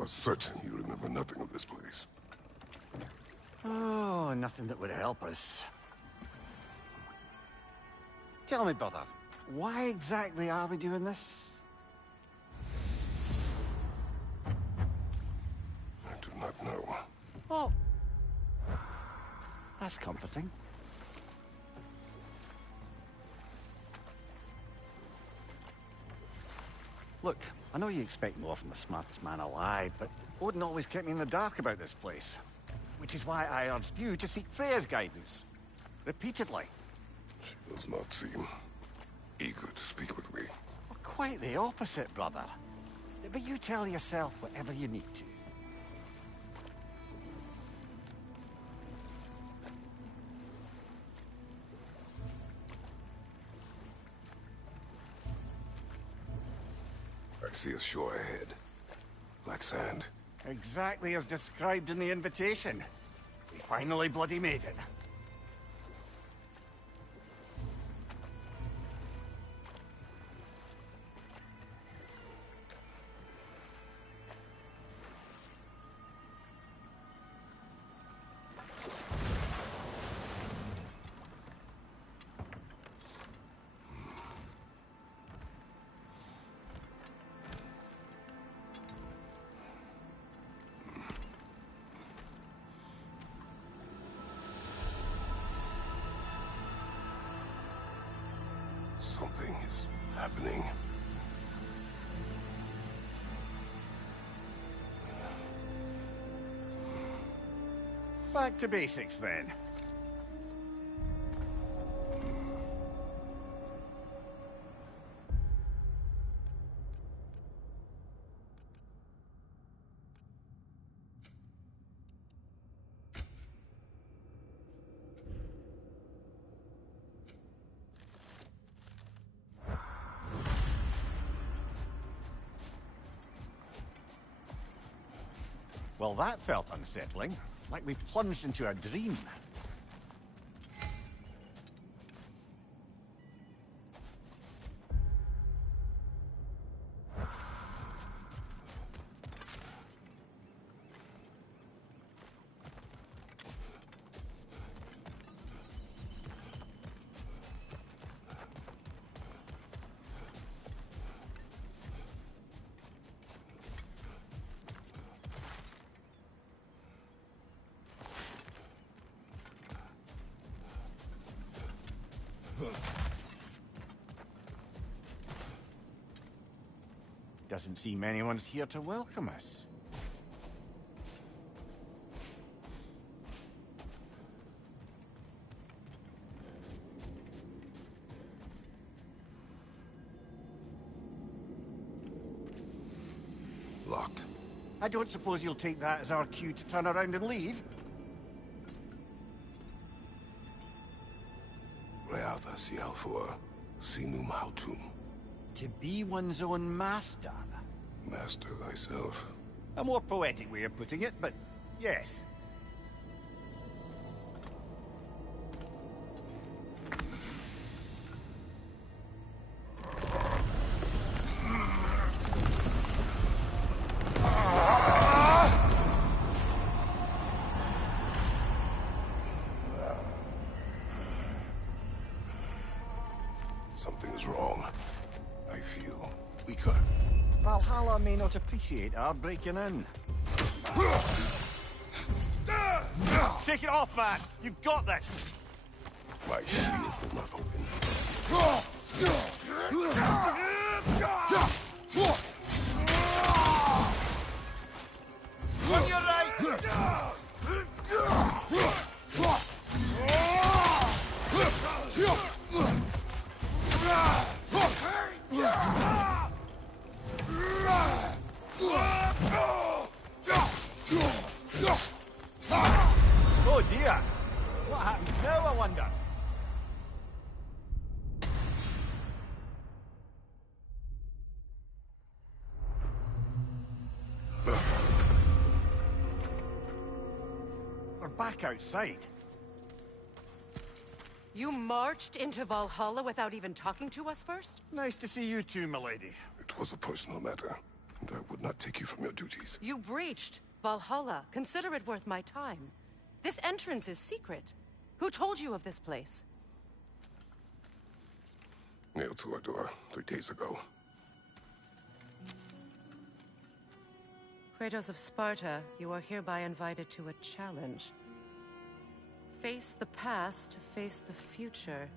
are certain you remember nothing of this place. Oh, nothing that would help us. Tell me, brother, why exactly are we doing this? I do not know. Oh, that's comforting. Look, I know you expect more from the smartest man alive, but Odin always kept me in the dark about this place. Which is why I urged you to seek Freya's guidance. Repeatedly. She does not seem eager to speak with me. Well, quite the opposite, brother. But you tell yourself whatever you need to. I see a shore ahead. Black sand. Exactly as described in the invitation. We finally bloody made it. Something is happening. Back to basics, then. Well, that felt unsettling. Like we plunged into a dream. Doesn't seem anyone's here to welcome us. Locked. I don't suppose you'll take that as our cue to turn around and leave? Reatha Sialfor, Sinum Hautum. To be one's own master. Master thyself. A more poetic way of putting it, but yes. Something is wrong. I feel weaker. Valhalla may not appreciate our breaking in. Shake it off, man! You've got this! My shield will not open. On your right! Oh dear! What happens now, I wonder? We're back outside. You marched into Valhalla without even talking to us first? Nice to see you too, milady. It was a personal matter. And I would not take you from your duties. You breached Valhalla. Consider it worth my time. This entrance is secret. Who told you of this place? Nailed to our door 3 days ago. Kratos of Sparta, you are hereby invited to a challenge. Face the past, face the future.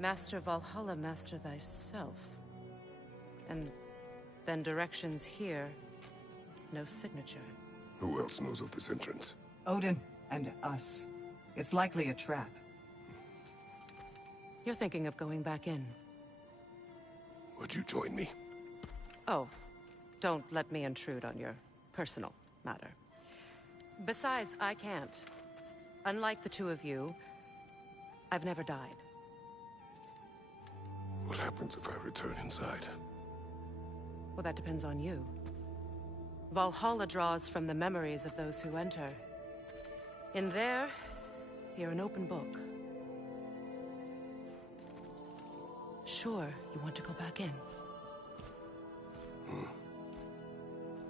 Master Valhalla, master thyself. And then directions here, no signature. Who else knows of this entrance? Odin and us. It's likely a trap. You're thinking of going back in. Would you join me? Oh, don't let me intrude on your personal matter. Besides, I can't. Unlike the two of you, I've never died. What happens if I return inside? Well, that depends on you. Valhalla draws from the memories of those who enter. In there, you're an open book. Sure, you want to go back in.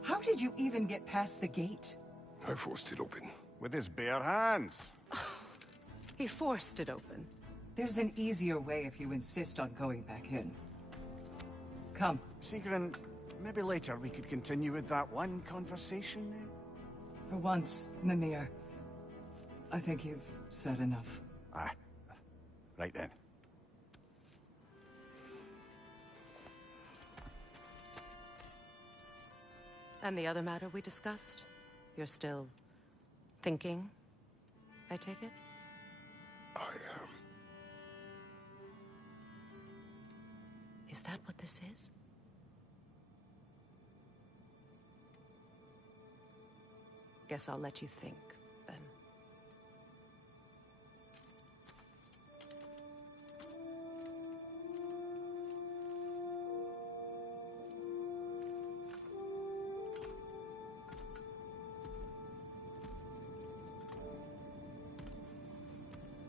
How did you even get past the gate? I forced it open. With his bare hands. He forced it open. There's an easier way if you insist on going back in. Come. Sigrun, maybe later we could continue with that one conversation. For once, Mimir, I think you've said enough. Aye. Right then. And the other matter we discussed? You're still thinking, I take it? I am. Is that what this is? Guess I'll let you think, then.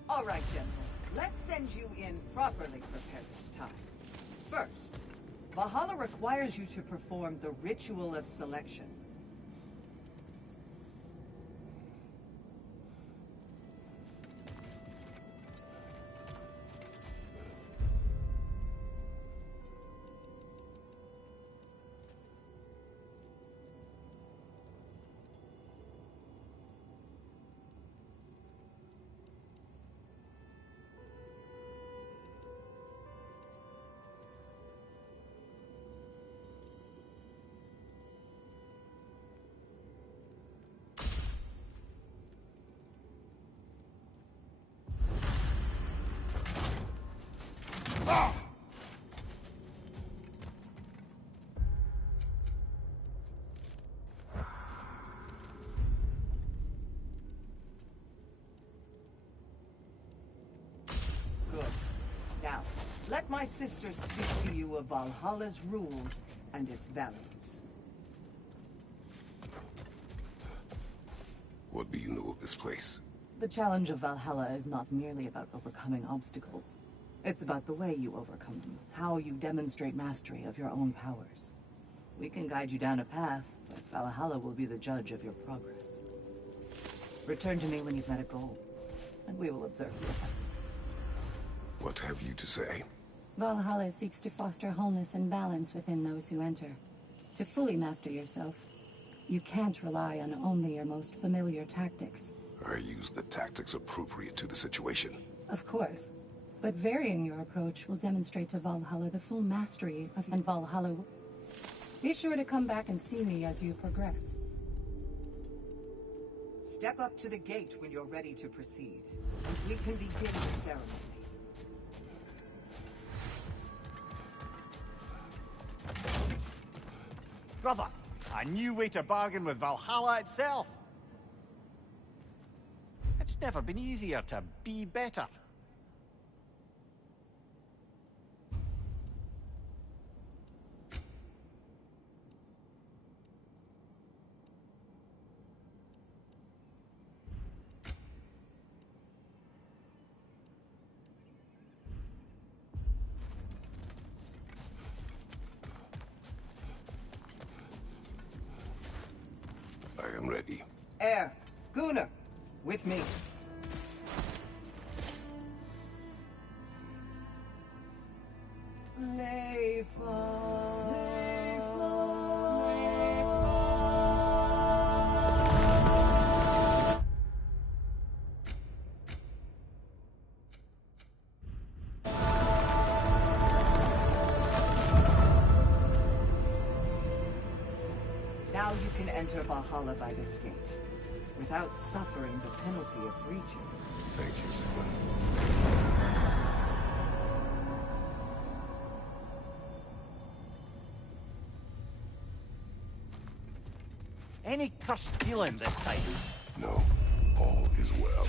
All right, gentlemen. Let's send you in properly prepared this time. First, Valhalla requires you to perform the ritual of selection. Good. Now, let my sister speak to you of Valhalla's rules and its values. What do you know of this place? The challenge of Valhalla is not merely about overcoming obstacles. It's about the way you overcome them, how you demonstrate mastery of your own powers. We can guide you down a path, but Valhalla will be the judge of your progress. Return to me when you've met a goal, and we will observe the effects. What have you to say? Valhalla seeks to foster wholeness and balance within those who enter. To fully master yourself, you can't rely on only your most familiar tactics. I use the tactics appropriate to the situation. Of course. But varying your approach will demonstrate to Valhalla the full mastery of and Valhalla. Be sure to come back and see me as you progress. Step up to the gate when you're ready to proceed, and we can begin the ceremony. Brother, a new way to bargain with Valhalla itself. It's never been easier to be better. ready. Air, Gunnar, with me. Now you can enter Valhalla by this gate, without suffering the penalty of breaching. Thank you, Sigmund. Any cursed feeling this time? No, all is well.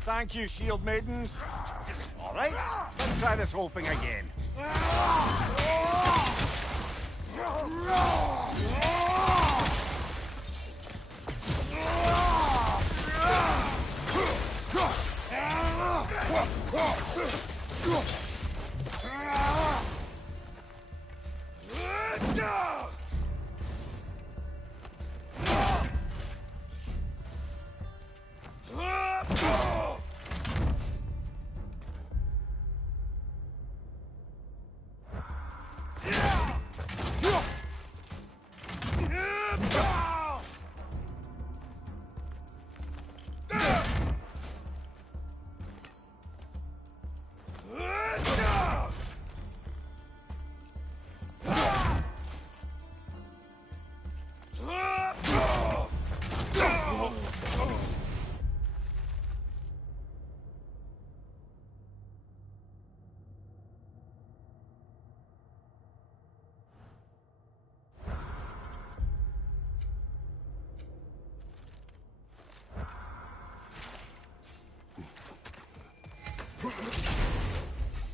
Thank you, shield maidens. All right, let's try this whole thing again.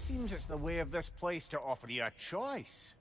Seems it's the way of this place to offer you a choice.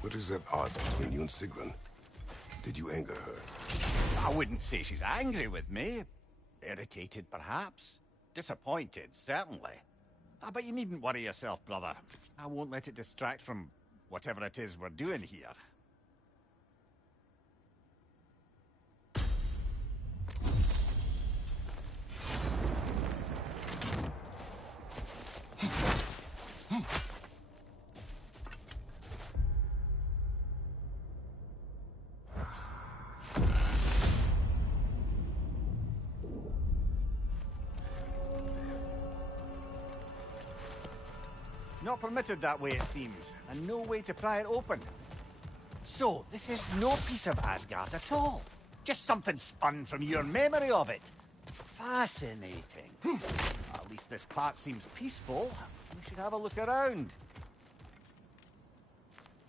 What is that odds between you and Sigrun? Did you anger her? I wouldn't say she's angry with me. Irritated, perhaps. Disappointed, certainly. But you needn't worry yourself, brother. I won't let it distract from whatever it is we're doing here. Not permitted that way, it seems, and no way to pry it open. So, this is no piece of Asgard at all. Just something spun from your memory of it. Fascinating. At least this part seems peaceful. We should have a look around.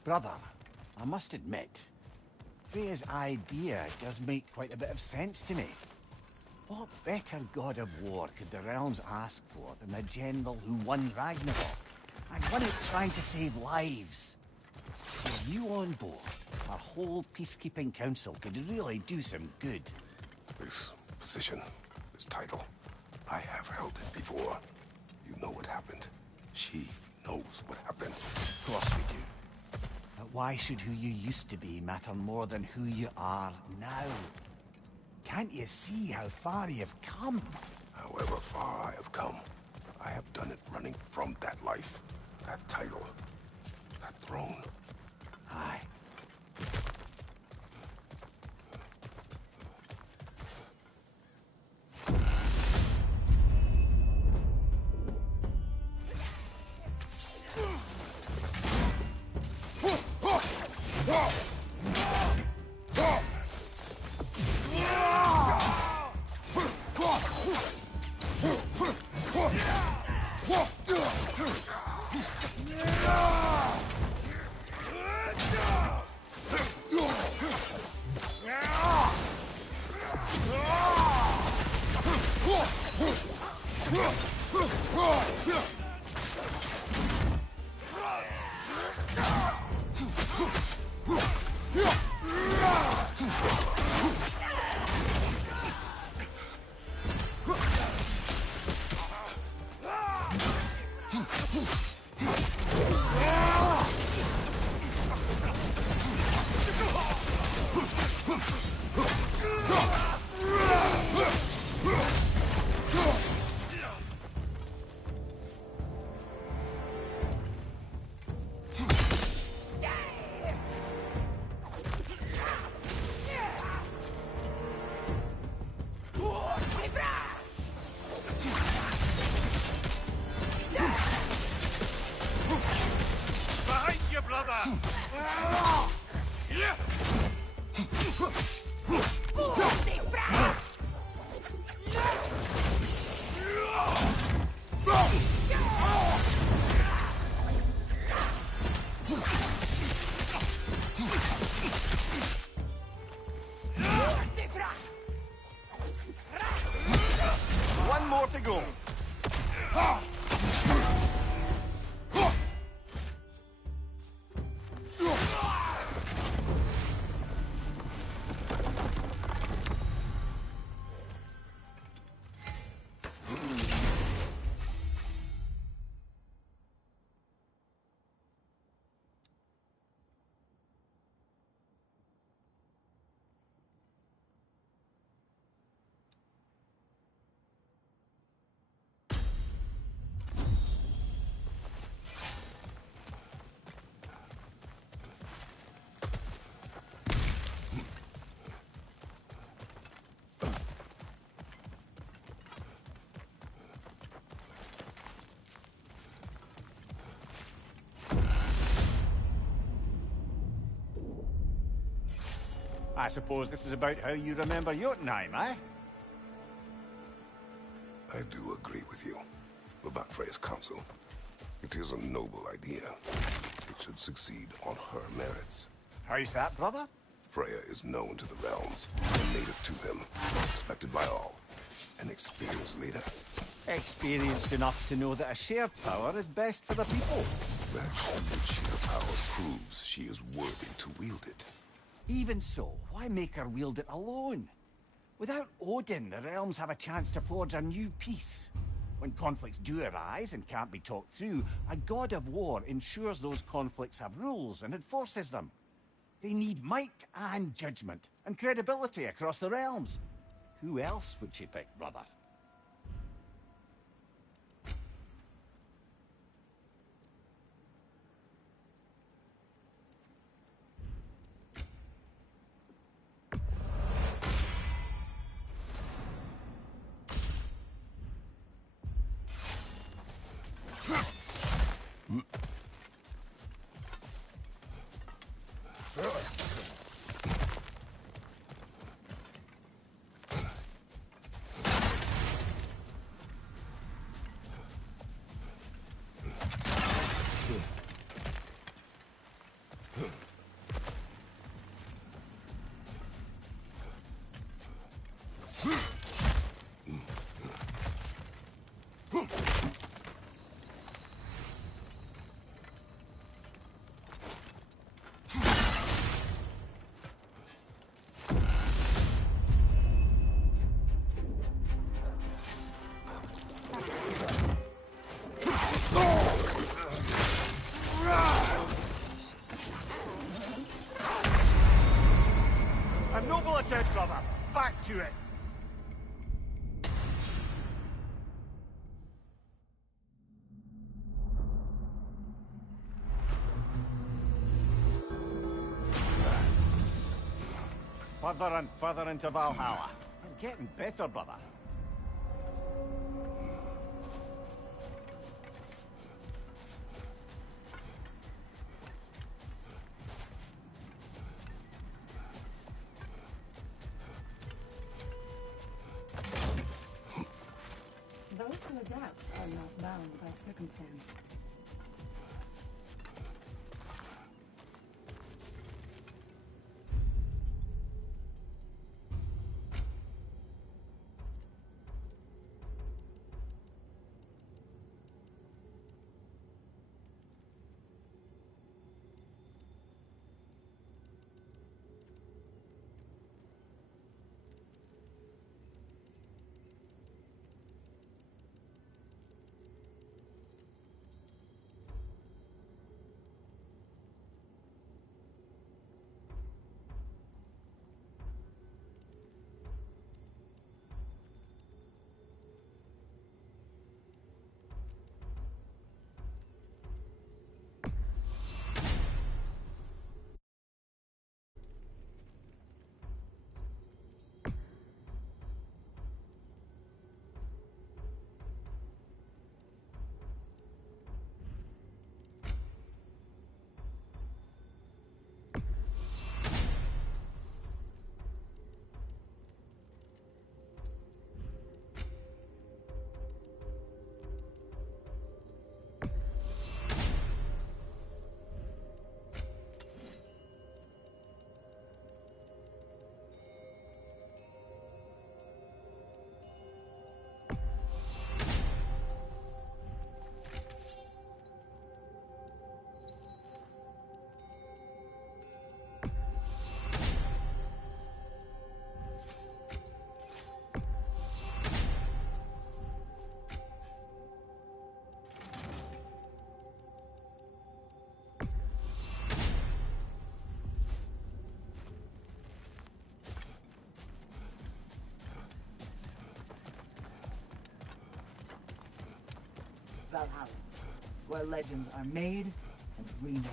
Brother, I must admit, Freya's idea does make quite a bit of sense to me. What better god of war could the realms ask for than the general who won Ragnarok, and won it trying to save lives? With you on board, our whole peacekeeping council could really do some good. This position, this title, I have held it before. You know what happened. She knows what happened. Of course we do. But why should who you used to be matter more than who you are now? Can't you see how far you've come? However far I have come, I have done it running from that life, that title, that throne. Aye. One more to go. I suppose this is about how you remember Jotunheim, eh? I do agree with you about Freya's council. It is a noble idea. It should succeed on her merits. How's that, brother? Freya is known to the realms, a native to them, respected by all, an experienced leader. Experienced enough to know that a shared power is best for the people. That sheer power proves she is worthy to wield it. Even so, why make her wield it alone? Without Odin, the realms have a chance to forge a new peace. When conflicts do arise and can't be talked through, a god of war ensures those conflicts have rules and enforces them. They need might and judgment, and credibility across the realms. Who else would she pick, brother? Shovel it out, brother. Back to it. Further and further into Valhalla. You're getting better, brother. Those who adapt are not bound by circumstance. Valhalla, where legends are made and remade.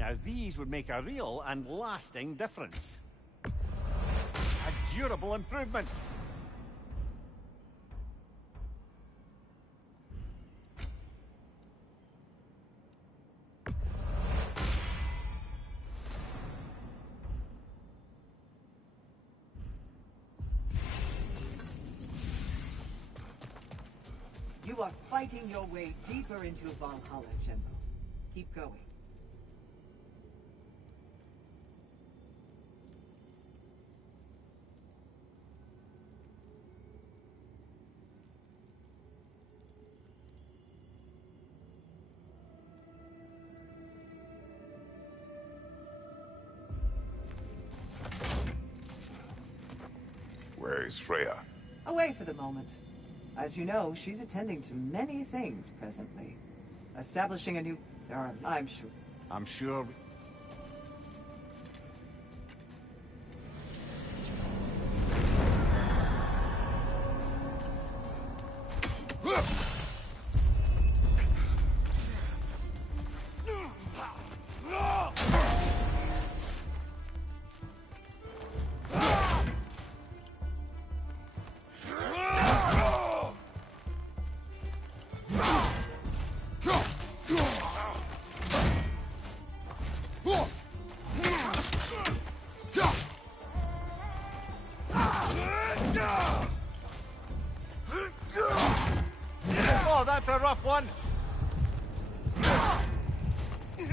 Now these would make a real and lasting difference. A durable improvement. You are fighting your way deeper into Valhalla, General. Keep going. Where is Freya? Away for the moment. As you know, she's attending to many things presently. Establishing a new... I'm sure... I'm sure... Oh, that's a rough one. You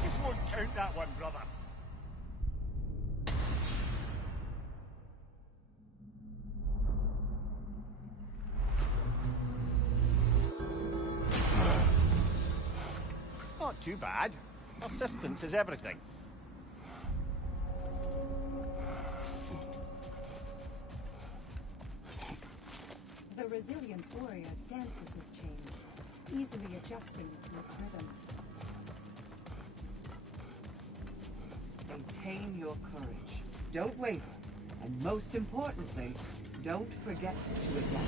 just won't count that one, brother. Not too bad. Persistence is everything. The resilient warrior dances with change, easily adjusting to its rhythm. Maintain your courage. Don't waver. And most importantly, don't forget to adapt.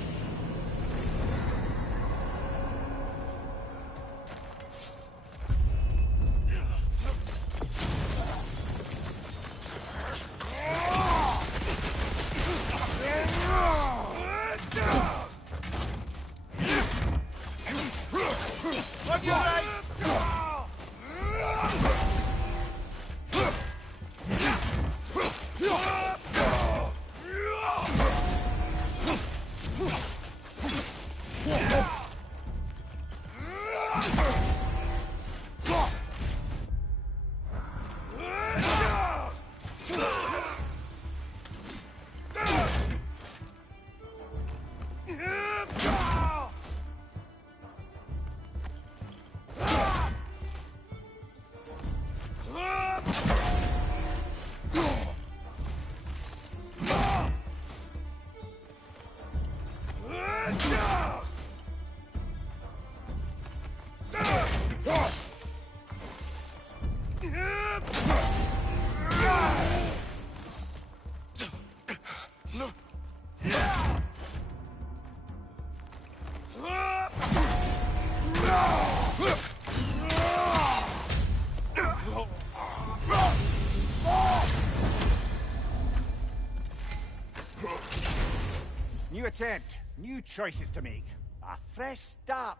New attempt, new choices to make. A fresh start.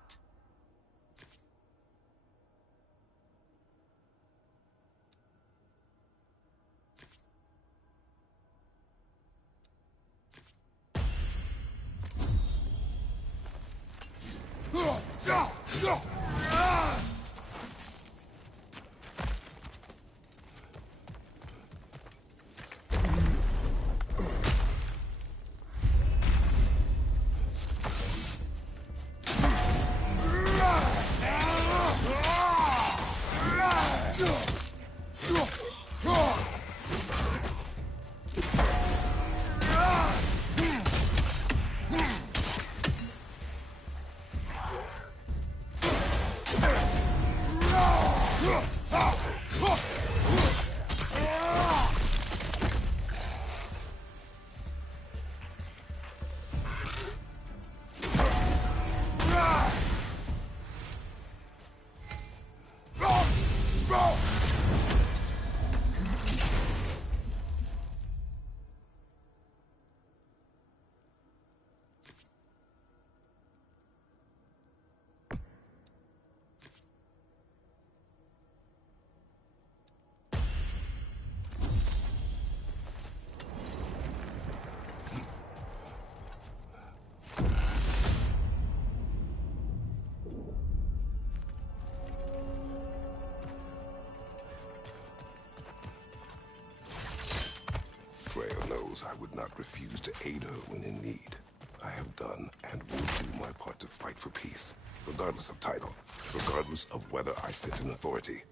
I would not refuse to aid her when in need. I have done and will do my part to fight for peace, regardless of title, regardless of whether I sit in authority.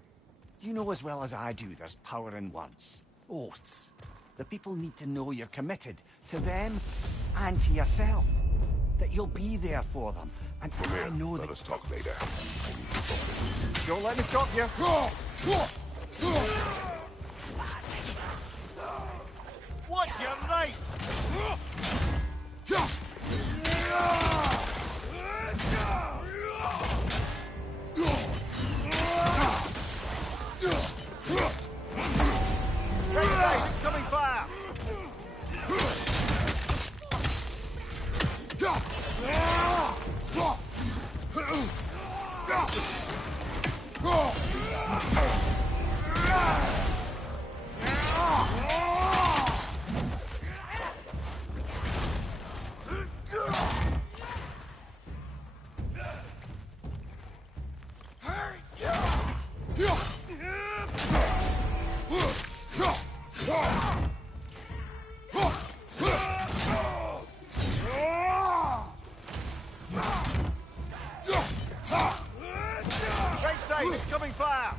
You know as well as I do there's power in words. Oaths. The people need to know you're committed to them and to yourself. That you'll be there for them. And I know that... Let us talk later. I need to focus. Don't let me stop you. What's your right? Right side, incoming fire! sight! Coming fire!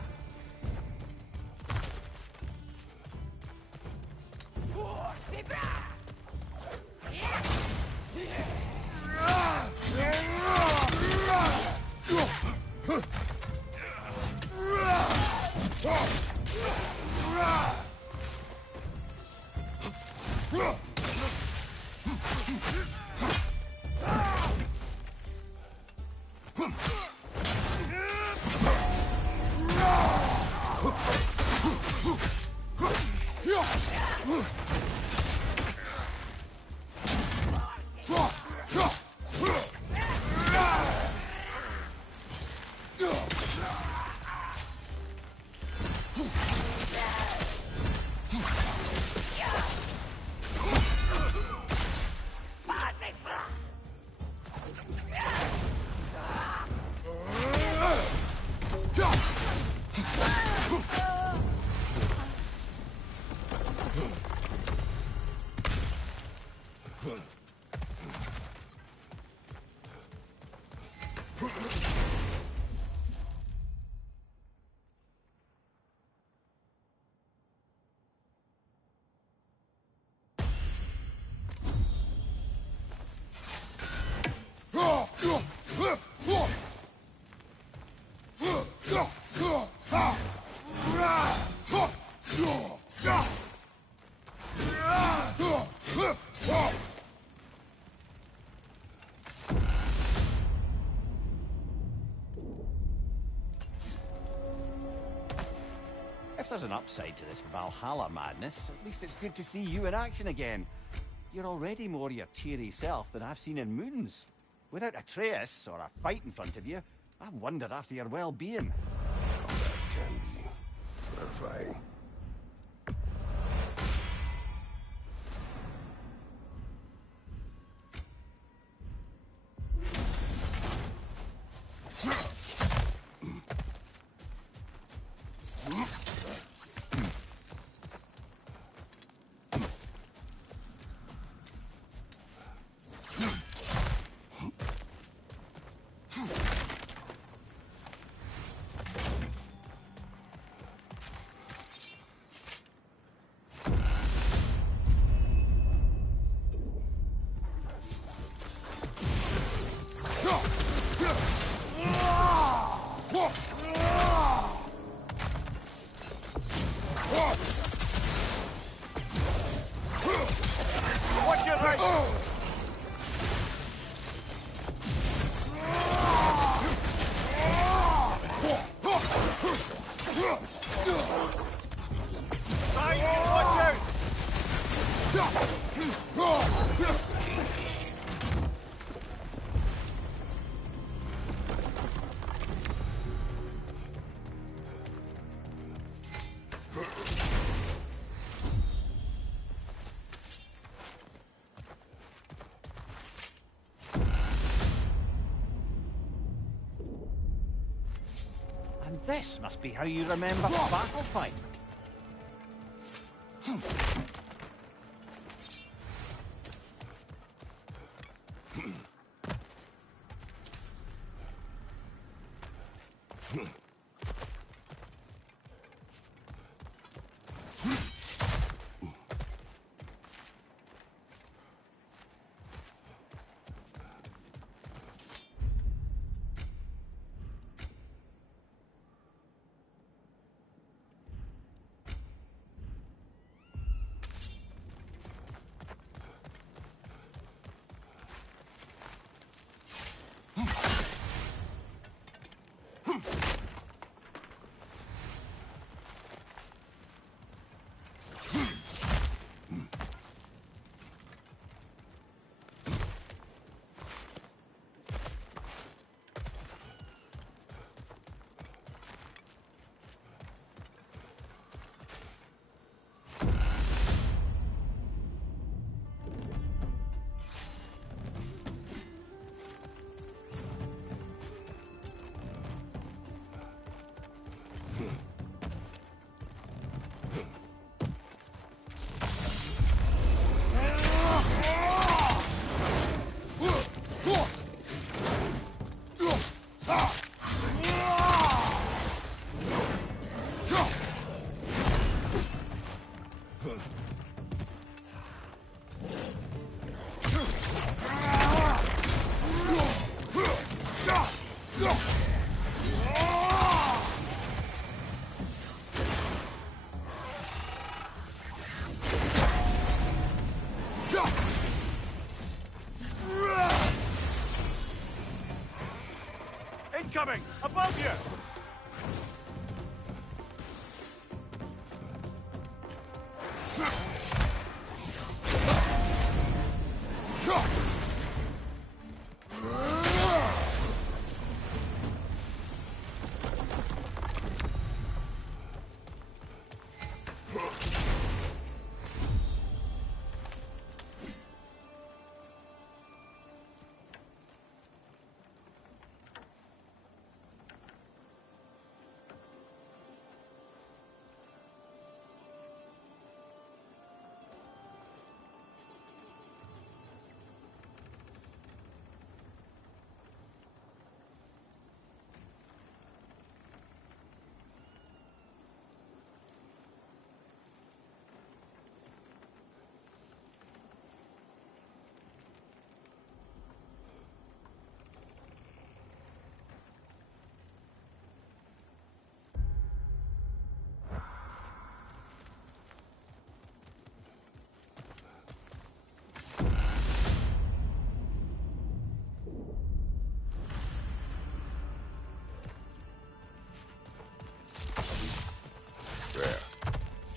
If there's an upside to this Valhalla madness, at least it's good to see you in action again. You're already more your cheery self than I've seen in moons. Without Atreus, or a fight in front of you, I've wondered after your well-being. That can be gratifying. Watch your right! Watch out! And this must be how you remember battle fight. Incoming! Above you!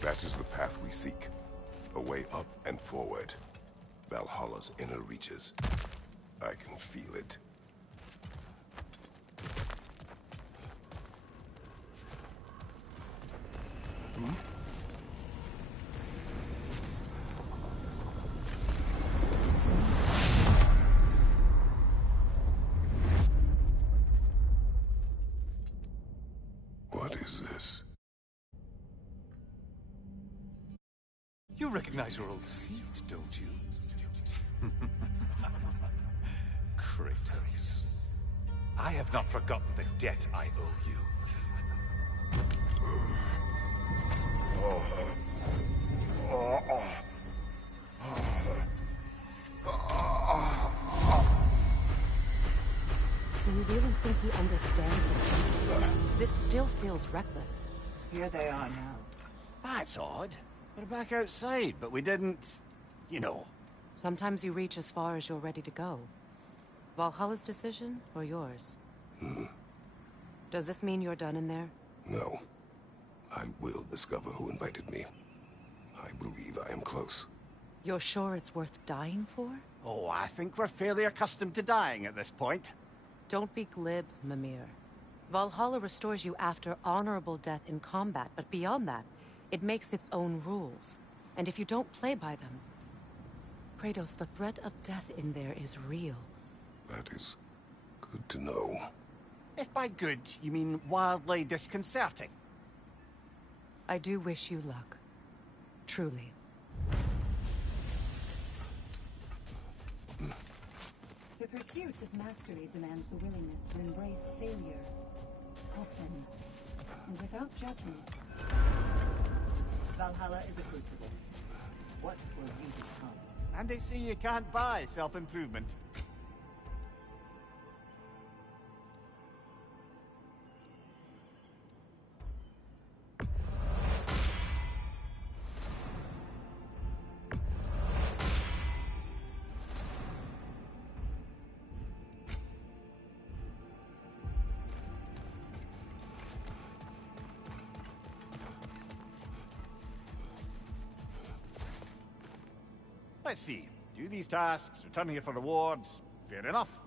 That is the path we seek. A way up and forward. Valhalla's inner reaches. I can feel it. What is this? You recognize your old seat, don't you? Kratos. I have not forgotten the debt I owe you. Do you really think he understands the stakes? This still feels reckless. Here they are now. That's odd. We're back outside, but we didn't... you know. Sometimes you reach as far as you're ready to go. Valhalla's decision, or yours? Does this mean you're done in there? No. I will discover who invited me. I believe I am close. You're sure it's worth dying for? Oh, I think we're fairly accustomed to dying at this point. Don't be glib, Mimir. Valhalla restores you after honorable death in combat, but beyond that, it makes its own rules. And if you don't play by them... Kratos, the threat of death in there is real. That is good to know. If by good, you mean wildly disconcerting. I do wish you luck. Truly. The pursuit of mastery demands the willingness to embrace failure. Often. And without judgment. Valhalla is a crucible. What will you become? And they say you can't buy self-improvement. Let's see. Do these tasks, return here for rewards. Fair enough.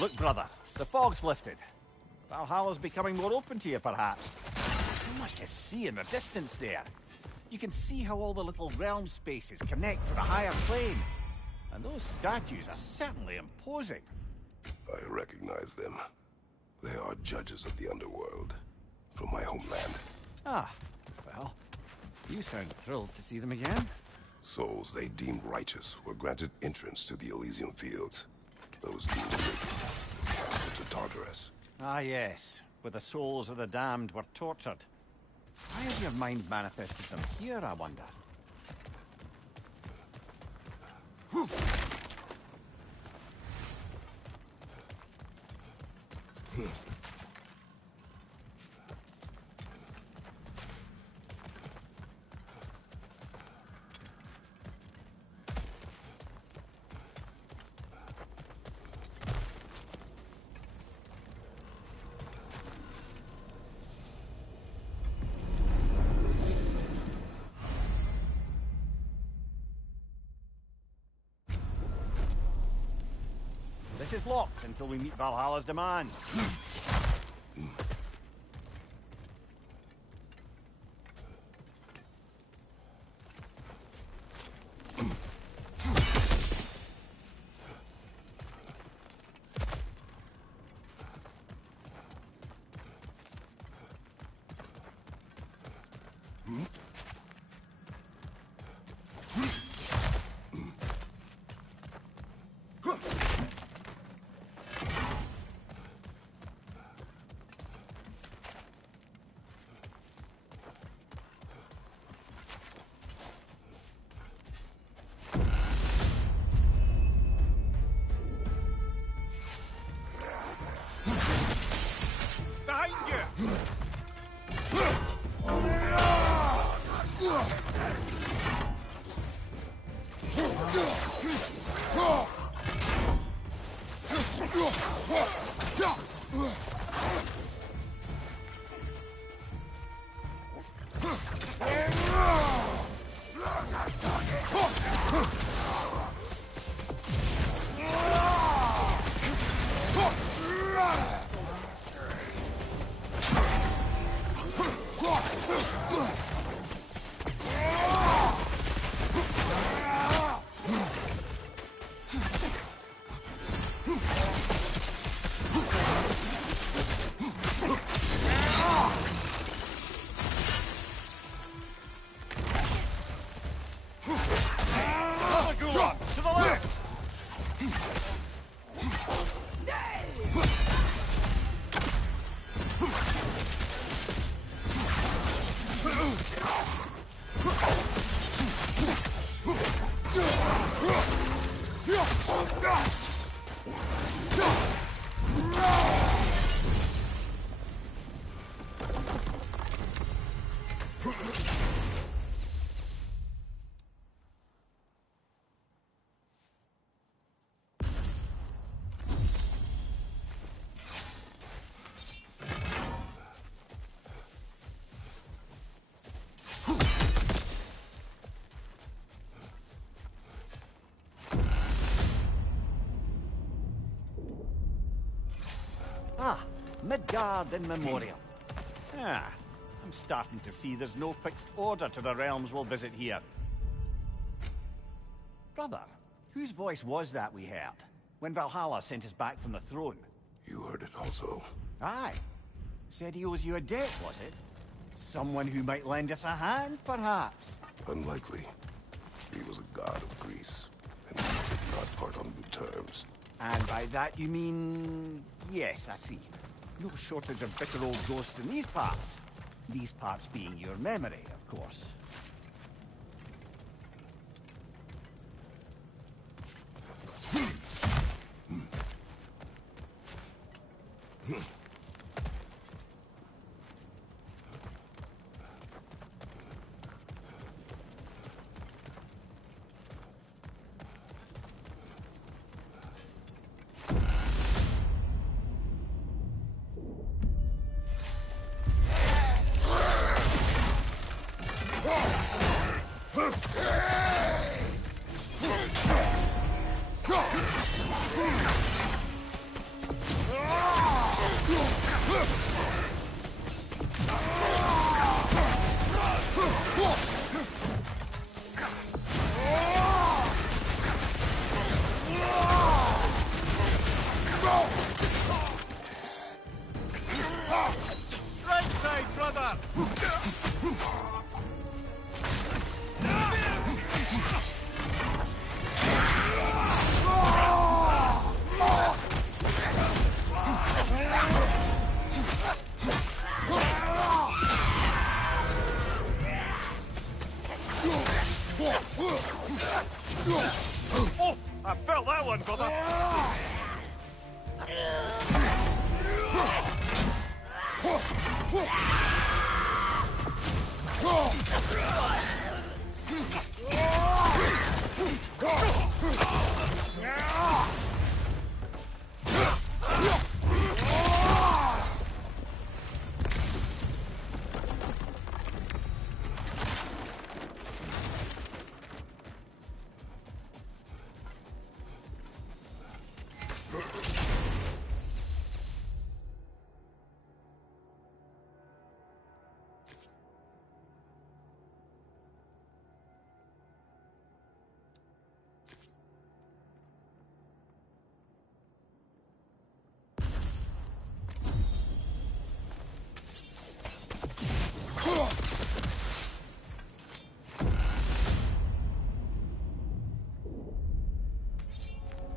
Look, brother, the fog's lifted. Valhalla's becoming more open to you, perhaps. So much to see in the distance there. You can see how all the little realm spaces connect to the higher plane. And those statues are certainly imposing. I recognize them. They are judges of the underworld, from my homeland. Ah, well, you sound thrilled to see them again. Souls they deemed righteous were granted entrance to the Elysium Fields. Those deemed wicked were cast into Tartarus. Ah, yes, where the souls of the damned were tortured. Why has your mind manifested them here, I wonder? This is locked until we meet Valhalla's demand. Midgard in memoriam. I'm starting to see there's no fixed order to the realms we'll visit here. Brother, whose voice was that we heard when Valhalla sent us back from the throne? You heard it also. Aye. Said he owes you a debt, was it? Someone who might lend us a hand, perhaps? Unlikely. He was a god of Greece, and we did not part on good terms. And by that you mean... Yes, I see. No shortage of bitter old ghosts in these parts. These parts being your memory, of course. Oh, I felt that one, brother.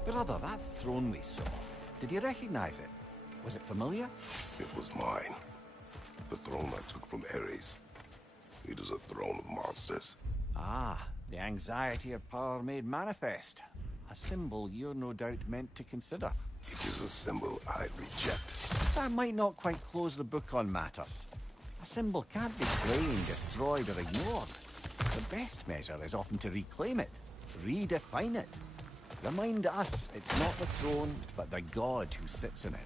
Brother, that throne we saw, did you recognize it? Was it familiar? It was mine. The throne I took from Ares. It is a throne of monsters. Ah, the anxiety of power made manifest. A symbol you're no doubt meant to consider. It is a symbol I reject. That might not quite close the book on matters. A symbol can't be slain, destroyed, or ignored. The best measure is often to reclaim it, redefine it. Remind us it's not the throne, but the god who sits in it.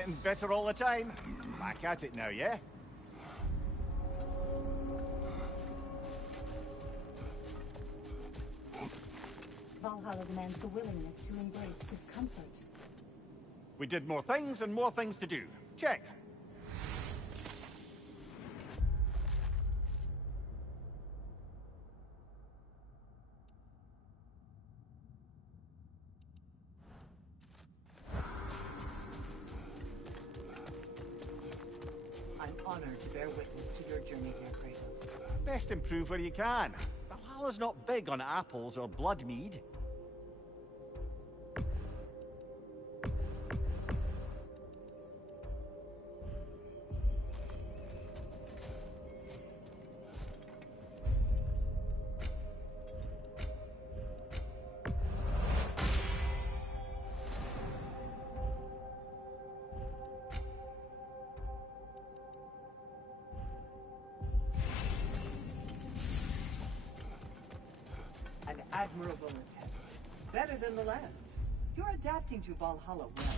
Getting better all the time. Back at it now, yeah? Valhalla demands the willingness to embrace discomfort. We did more things and more things to do. Check. I'm honored to bear witness to your journey here, Kratos. Best improve where you can. Valhalla's not big on apples or blood mead. An admirable attempt. Better than the last. You're adapting to Valhalla well.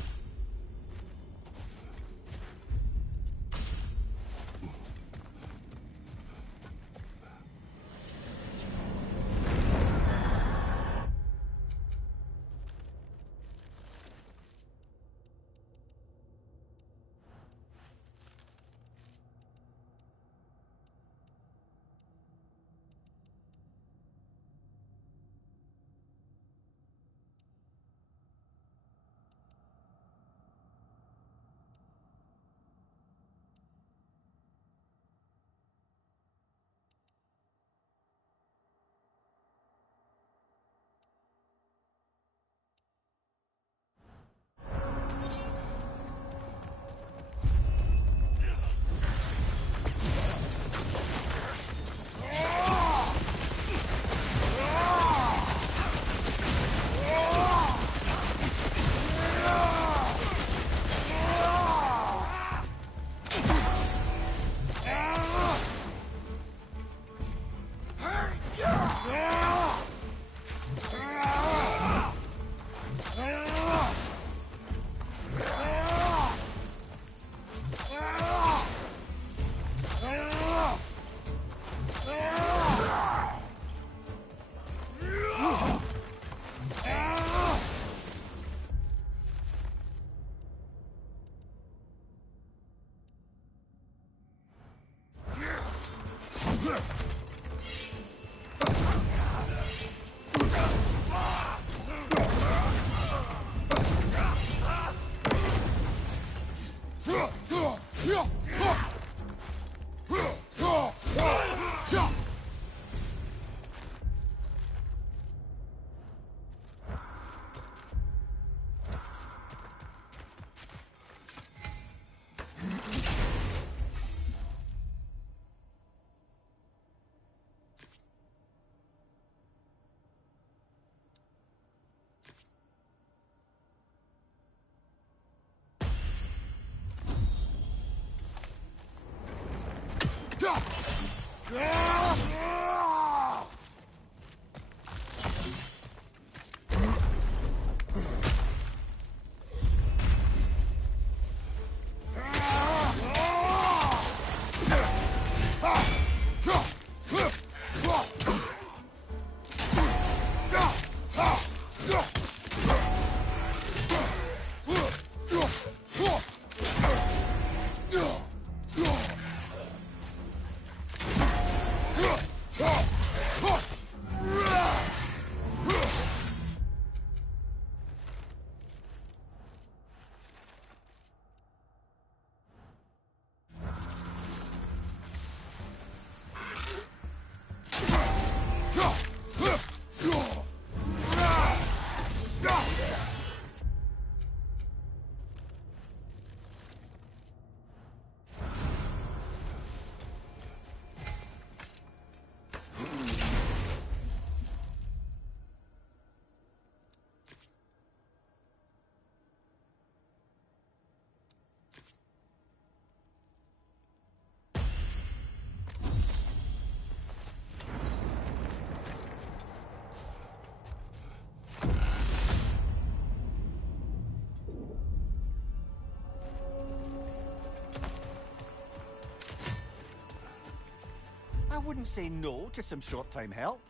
I wouldn't say no to some short-time help.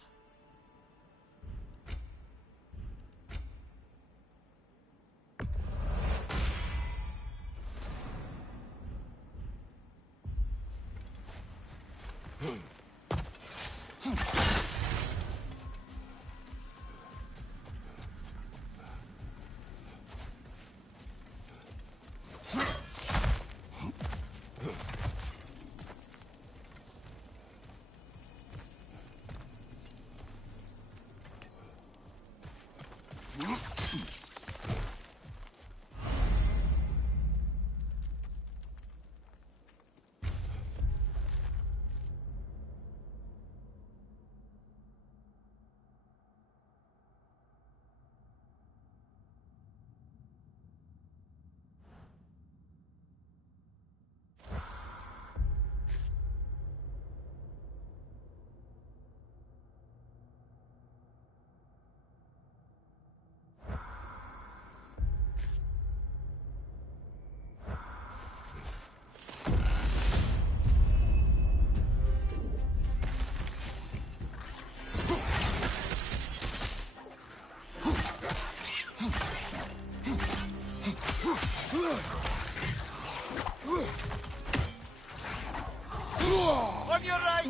On your right!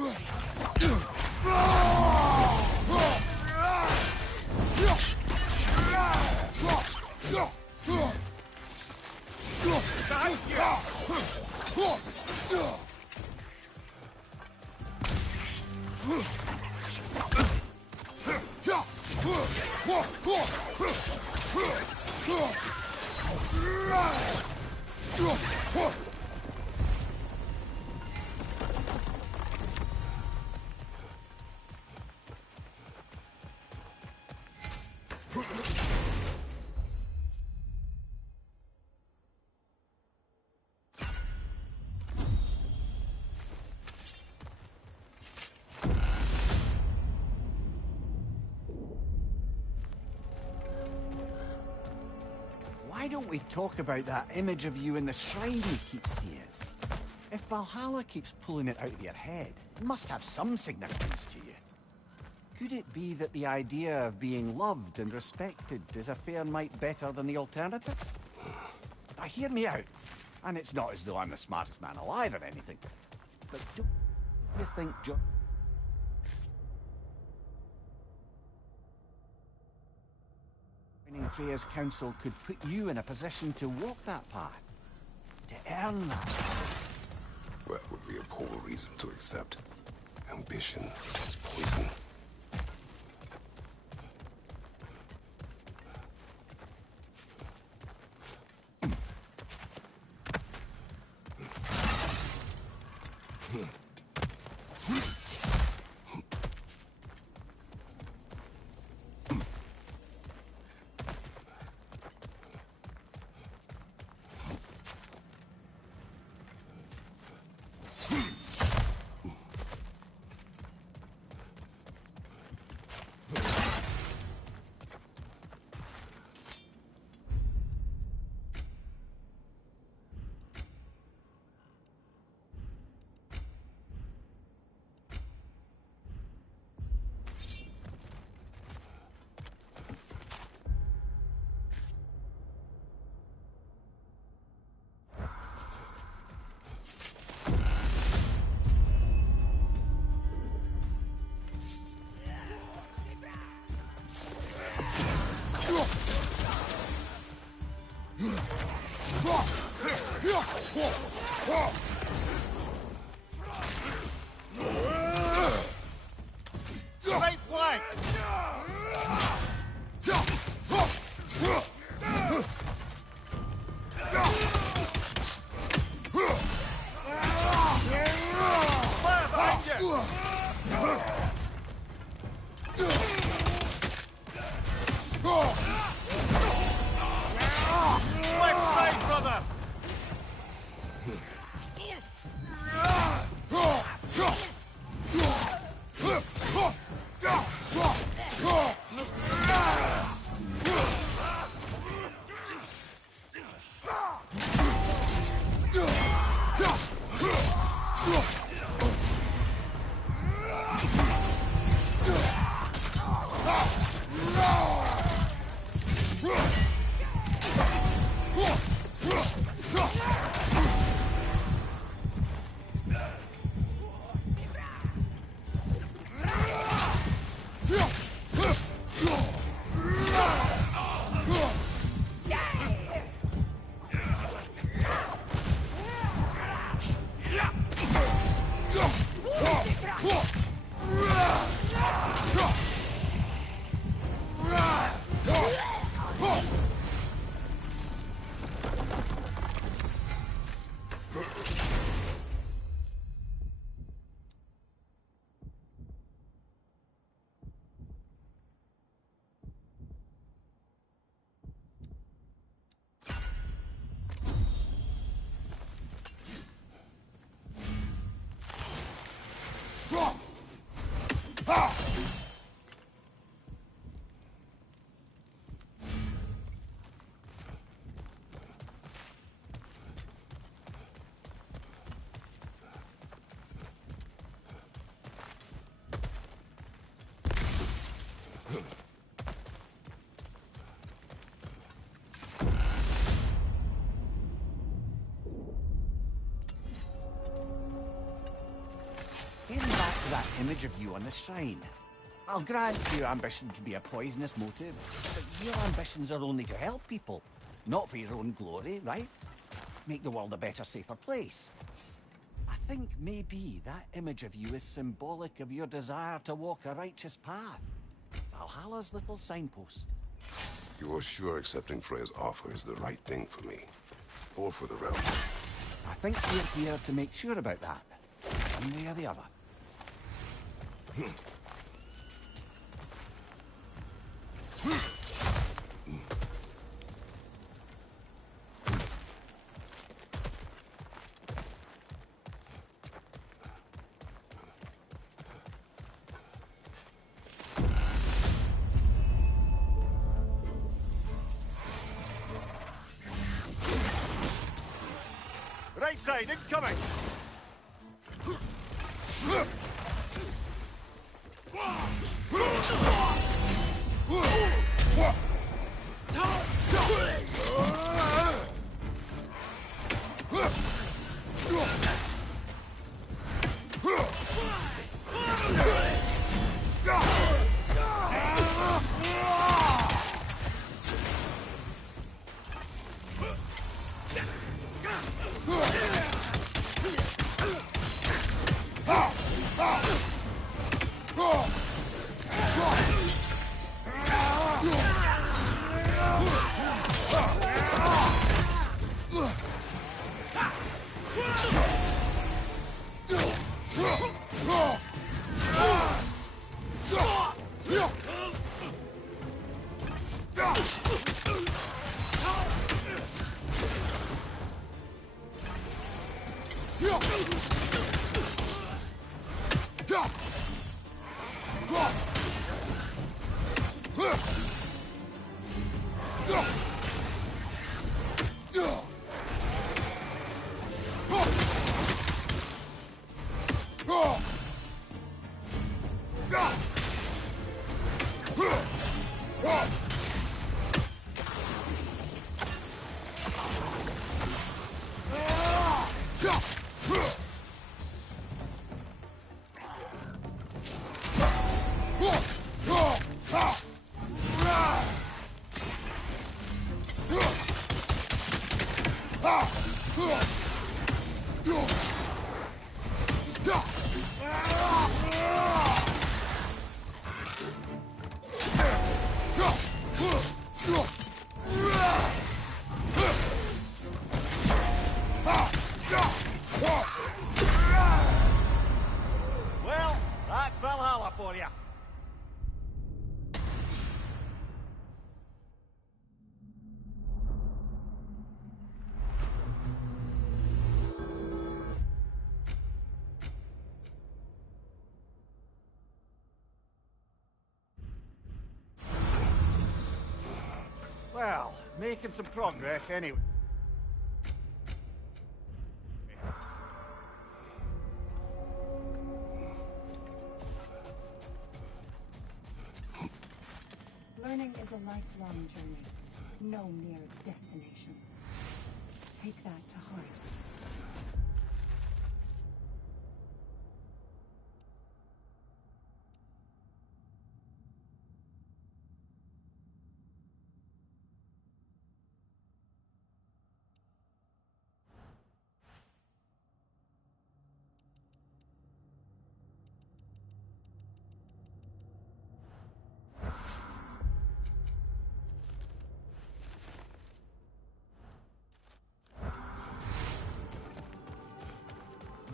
Why don't we talk about that image of you in the shrine you keep seeing? If Valhalla keeps pulling it out of your head, it must have some significance to you. Could it be that the idea of being loved and respected is a fair mite better than the alternative? Now hear me out, and it's not as though I'm the smartest man alive or anything, but don't you think joining Freya's council could put you in a position to walk that path? To earn that? That would be a poor reason to accept. Ambition is poison. Right flank! Left side, brother! Getting back to that image of you on the shrine. I'll grant your ambition can be a poisonous motive, but your ambitions are only to help people, not for your own glory, right? Make the world a better, safer place. I think maybe that image of you is symbolic of your desire to walk a righteous path. Valhalla's little signpost. You're sure accepting Freya's offer is the right thing for me? Or for the realm? I think we're here to make sure about that, one way or the other. Right side, incoming! Well, that's Valhalla for you. Well, making some progress anyway. Learning is a lifelong journey, no mere destination. Take that to heart.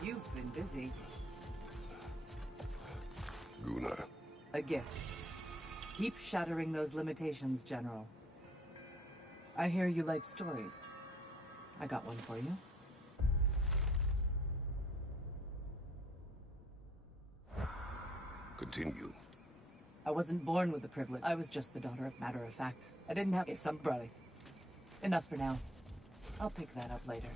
You've been busy. Gunnar. A gift. Keep shattering those limitations, General. I hear you like stories. I got one for you. Continue. I wasn't born with the privilege. I was just the daughter of matter of fact. I didn't have somebody. Enough for now. I'll pick that up later.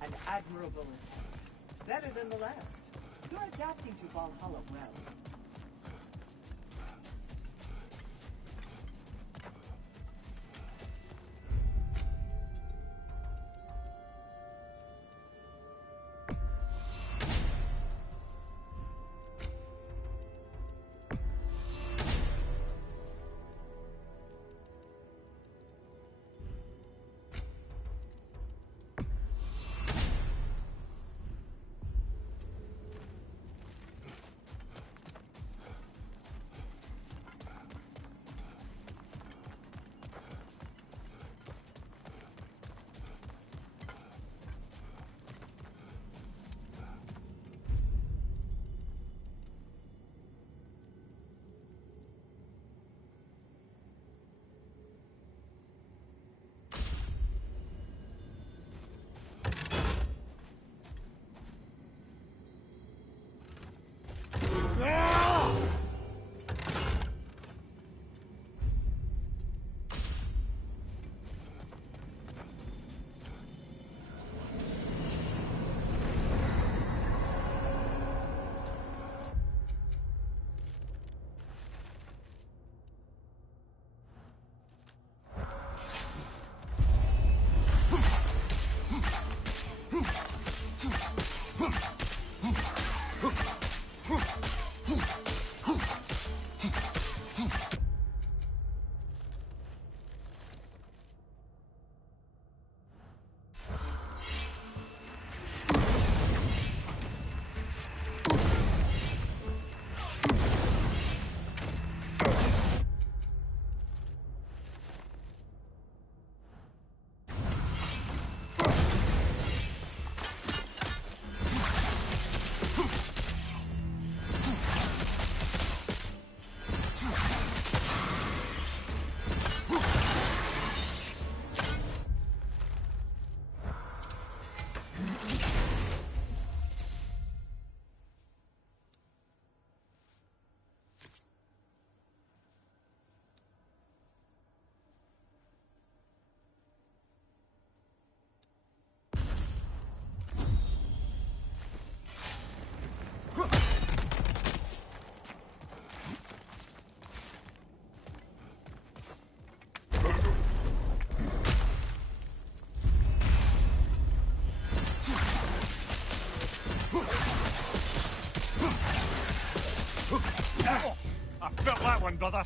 An admirable attempt. Better than the last. You're adapting to Valhalla well. I felt that one, brother.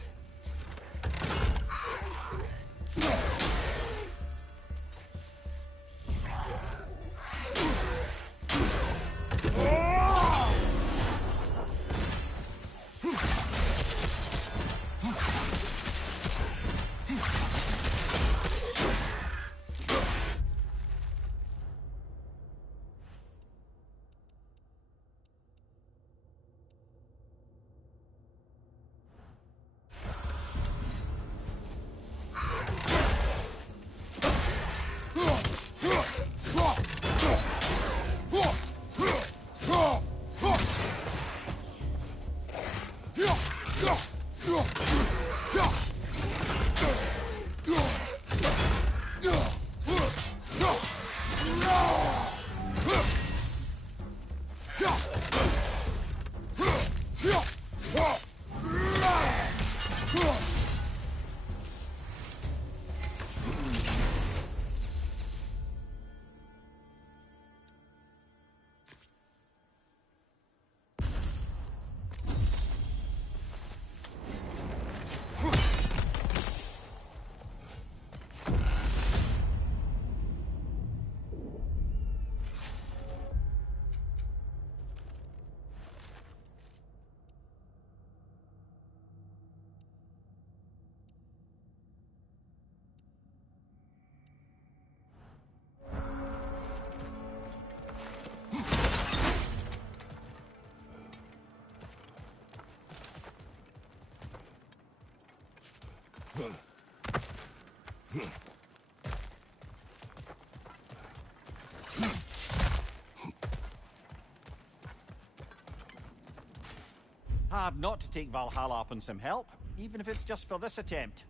Hard not to take Valhalla up on some help, even if it's just for this attempt.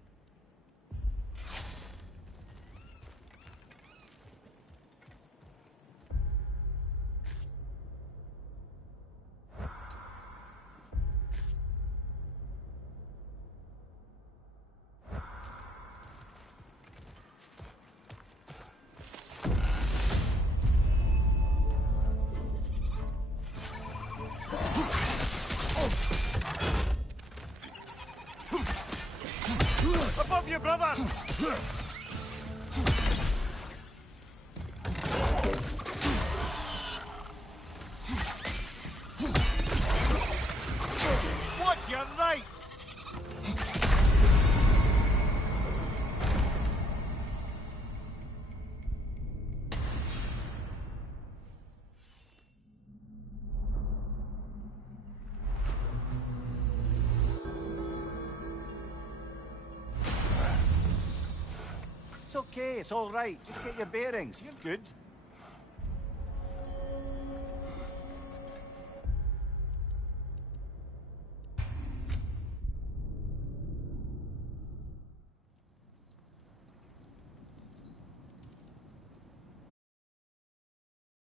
Above you, brother! What's your right? It's okay, it's all right. Just get your bearings. You're good.